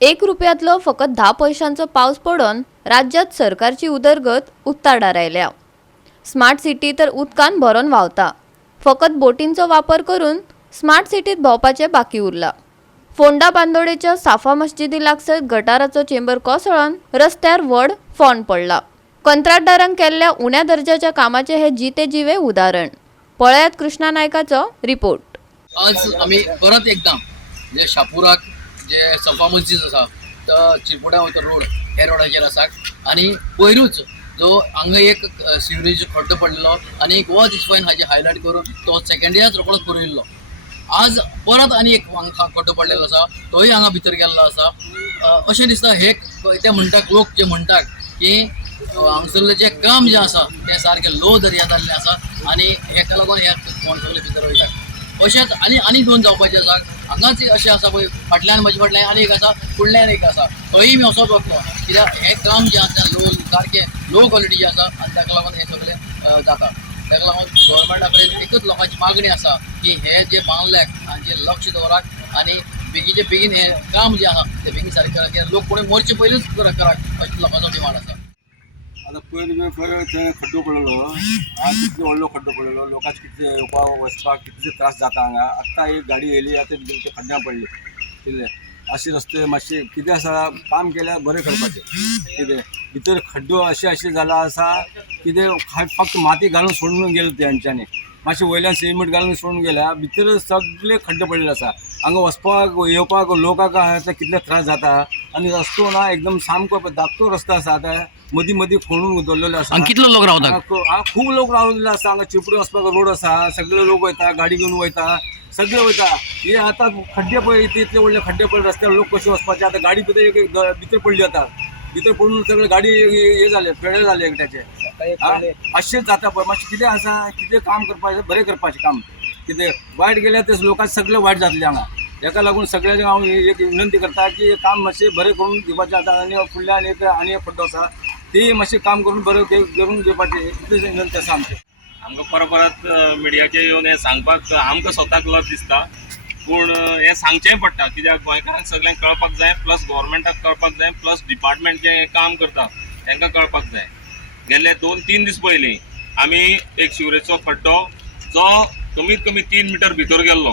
₹1 फकत 10 पैशांचो पावस पडून राज्यात सरकारची उदरगत उक्ताडार आयल्या। स्मार्ट सिटी तर उदकान भरून व्हांवता। फकत बोटींचो वापर करून स्मार्ट सिटीत भोंवपाचे बाकी उरला। फोंडा बांदोडेच्या साफा मस्जिदी लागसार गटाराचो चेंबर कोसळून रस्त्यार व्हड फोंड पडला। कंत्राटदारांक केल्ल्या उण्या दर्जाच्या कामाचे हे जिते जिवे उदाहरण। पळयात कृष्णा नायकाचो रिपोर्ट। आज आम्ही परत एकदा जे शापुराक जे सफा मस्जिद आसा तो चिरपुड्या वयता रोड हे रोडाचेर आसा आणि पयरूच जो हांगा एक सिवरेज खड्डो पडलेलो आणि गोवा दिसपायन हाजे हायलायट करून तो सेकंडियाच रोखडोच करिल्लो। आज परत आनी एक खड्डो पडलेलो आसा तोय हांगा भितर गेल्लो आसा। अशें दिसता हे ते म्हणटात लोक जे म्हणटात की हांगसरलें जें काम जें आसा तें सारकें लो दर्या जाल्लें आसा आणि हेका लागून हे कोण सगळे भितर वयतात। अशेंच आनी दोन जावपाचे आसा। हांगाच अशें आसा पळय फाटल्यान म्हजे फाटल्यान आनी एक आसा फुडल्यान एक आसा थंय मी वचोंक वचलो कित्याक हें काम जें आसा लो सारकें लो क्वॉलिटी जें आसा आनी ताका लागून हें सगळें जाता। ताका लागून गोवोरमेंटा कडेन एकच लोकांची मागणी आसा की हे जे बांदल्यात हाचेर लक्ष दवरात आणि बेगीचे बेगीन हें काम जें आसा तें बेगीन सारकें करात। लोक कोणी मरचे पयलींच करात अशें लोकांचो डिमांड आसा। आता पयर थंय खड्डो पडलेलो कितलो व्हडलो खड्डो पडलेलो लोकांचे कितले येवपाक वचपाक कितले त्रास जाता हांगा। आत्तां एक गाडी येयली आतां ते खड्ड्यां पडली कितले अशे रस्ते मातशे कितें आसा काम केल्यार बरें करपाचें। कितें भितर खड्डो अशें जाला आसा कितें फक्त माती घालून सोडून गेले तेंच्यांनी मातशें वयल्यान सिमेंट घालून सोडून गेल्या भितर सगळे खड्डे पडलेले आसा। हांगा वचपाक येवपाक लोकांक कितले त्रास जाता आणि रस्तो ना एकदम सामको धाकटो रस्तो आसा। आतां मदीं मदीं खणून दवरलेलो आसा। कितलो लोक रावता? खूब लोक रावलेले आसा। हांगा चिपडून वचपाक रोड आसा सगळे लोक वयता गाडी घेवन वयता सगळे वयता। हे आतां खड्डे पळय इतले व्हडले खड्डे पडले रस्त्यार लोक कशे वचपाचे। आतां गाडी भितर पडली आतां भितर पडून सगळे गाडी हे जाले फेडे जाले एकट्याचे। अशें जाता पळय मातशें कितें आसा कितें काम करपाचें बरें करपाचें काम कितें वायट गेल्यार ते लोकांक सगळें वायट जातलें हांगा। हेका लागून सगळ्यांक हांव एक विनंती करता की काम मातशें बरें करून दिवपाचें। आतां आनी फुडल्यान एक खड्डो आसा ती मातशें काम करून बरें करून दिवपाचें इतलें विनंती आसा आमचें। आमकां परत मिडियाचेर येवन हें सांगपाक आमकां स्वताक लज दिसता पूण हें सांगचेंय पडटा कित्याक गोंयकारांक सगळ्यांक कळपाक जाय प्लस गव्हर्मेंटाक कळपाक जाय प्लस डिपार्टमेंट जें काम करता तांकां कळपाक जाय। गेले 2-3 दीस पयलीं आमी एक शिवरेजचो खड्डो जो कमीत कमी 3 मिटर भितर गेल्लो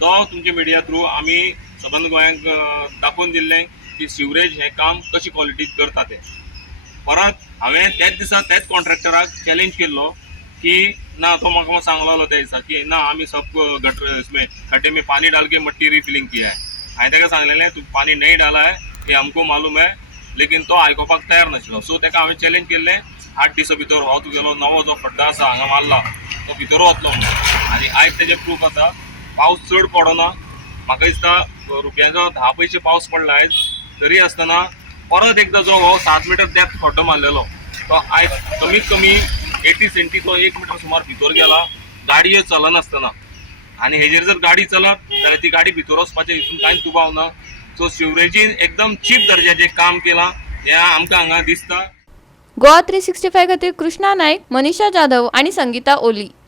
तो तुमच्या मिडिया थ्रू आमी सबंद गोंयांक दाखोवन दिल्लें की शिवरेज हें काम कशी क्वॉलिटीन करता तें। परत हांवें तेच दिसा तेच कॉन्ट्रॅक्टराक चॅलेंज केल्लो कि ना तो म्हाका सांगलो त्या दिसा की ना आमी सब गटर इसमें खड्डे में पानी डाल के मट्टी रिफिलिंग किया है। हांवें ताका सांगलेलें तू पानी नहीं डाला है ये हमको मालूम है लेकिन तो आयकोपाक तयार नाशिल्लो। सो ताका हांवें चॅलेंज केल्लें 8 दिसां भितर हो तुगेलो नवो जो खड्डो आसा हांगा मारला तो भितर वतलो म्हणून। आनी आयज तेजें प्रूफ आसा पावस चड पडना म्हाका दिसता रुपयाचो 10 पैसे पावस पडला आयज तरी आसतना परत एकदा जो हो 7 मिटर डेप्थ खड्डो मारलेलो तो आयज कमीत कमी 80 सेंटी तो 1 मिटर सुमार भितर गेला गाडयो चलनासतना। आनी हेजेर जर गाडी चलत जाल्यार ती गाडी भितर वचपाचें हितून कांयच दुबाव ना। सो शिवरेजीन एकदम चीप दर्जाचें काम केलां हें आमकां हांगा दिसता। गोवा 365 खातीर कृष्णा नायक, मनीषा जाधव आणि संगीता ओली।